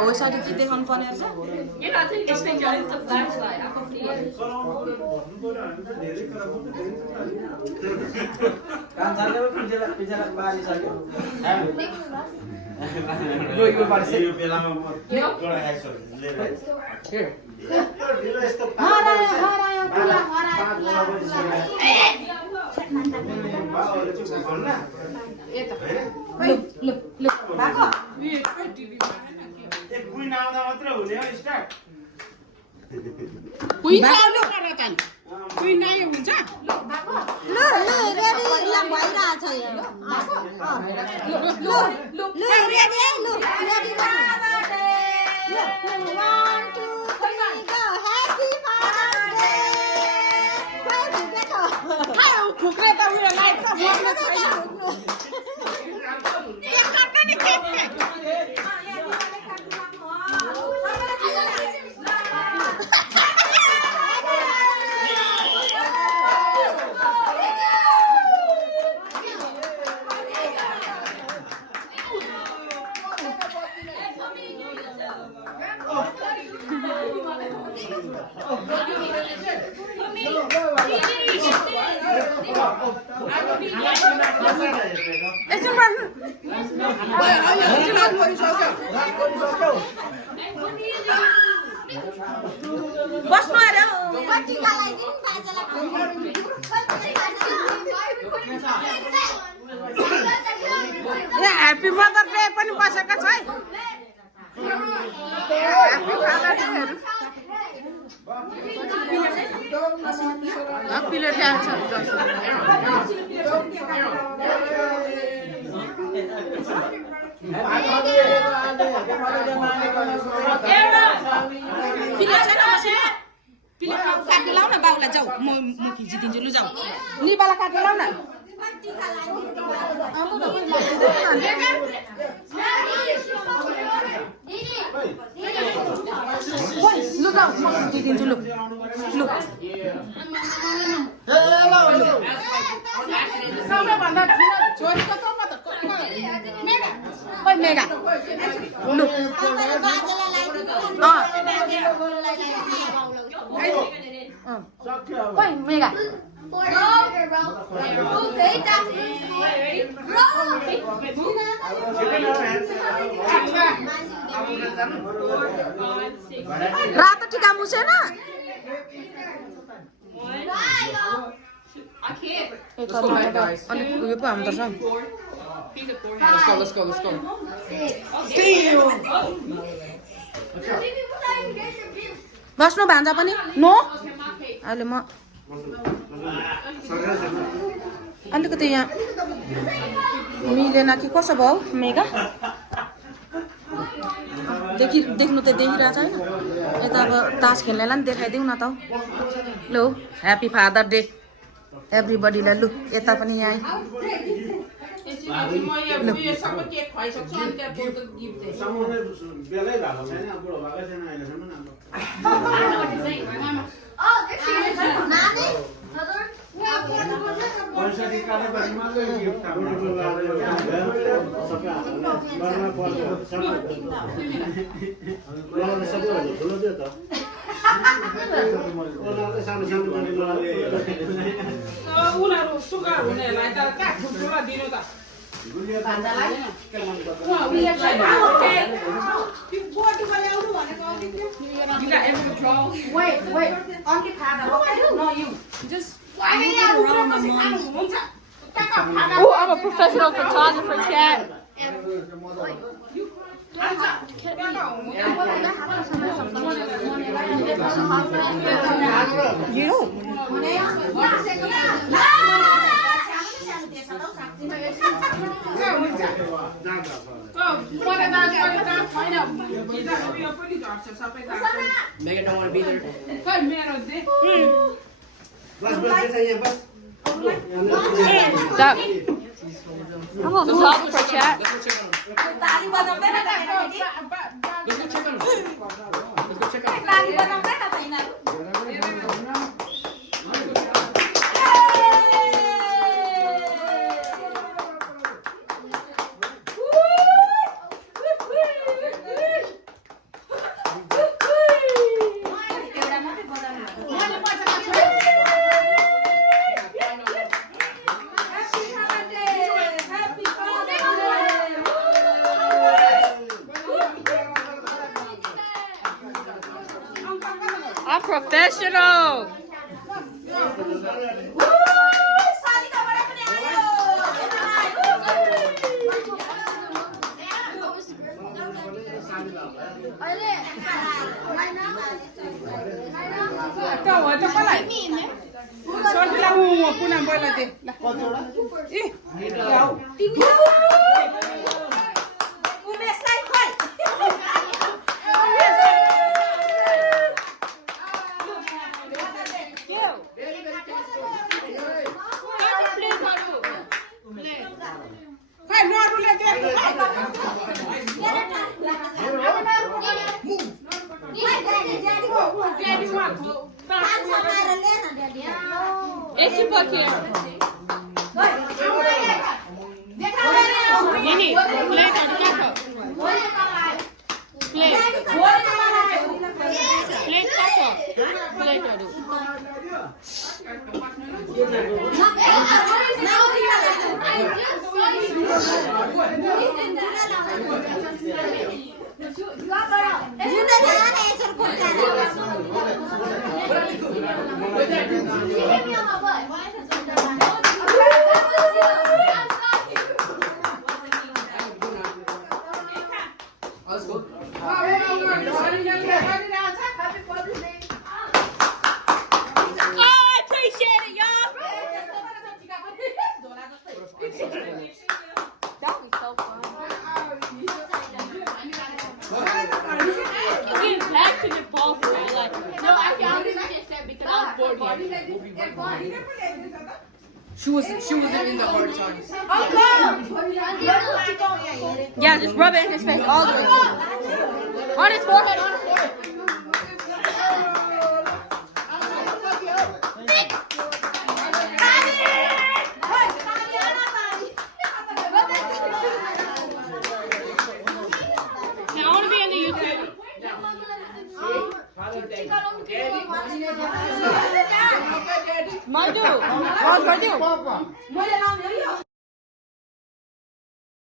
हो साठी चाहिँ देखाउनु पर्ने रहेछ Happy Mother Day पनि बसेको छ है Happy Father Day पिले ल्याएको पिले काटेर लाउ न बाउलाई जाऊ म खिचिदिन्छु लु जाऊ निबाला काटेर लाउ न लु जाऊ म खिचिदिन्छु लु लु सबैभन्दा ठुलो छोरीको छ म त मेगा लु मेगा रातो टिका मुछेन अलिक उयो पो हाम्रो छ Let's go. बस्नु भान्जा पनि नो अहिले म अलिकति यहाँ मिलेन कि कसो भयो मेगा देख्नु त देखिरहेछ हैन यता अब तास खेल्नेलाई नि देखाइदेऊ न त लु ह्यापी फादर डे एभ्रीबडीलाई लु यता पनि यहाँ Wait, only father. No, you. Just move it around my mom's. Oh, I'm a professional photographer, Chad. You don't. Megan don't want to be there. Stop. I'm gonna talk for chat. Let's go check on him. Let's go check on him. I'm professional. Esse pouquinho. Nini, play on the taco. Play. Play taco. Play taco. Let's go. Oh, I appreciate it, y'all. That would be so fun. Getting passionate ball for real. Like, no, I can't even get set because I was bored yet. She wasn't in the hard times. Yeah, just rub it in his face all the way. On his forehead, on his forehead. Now, I want to be in the YouTube. Maju,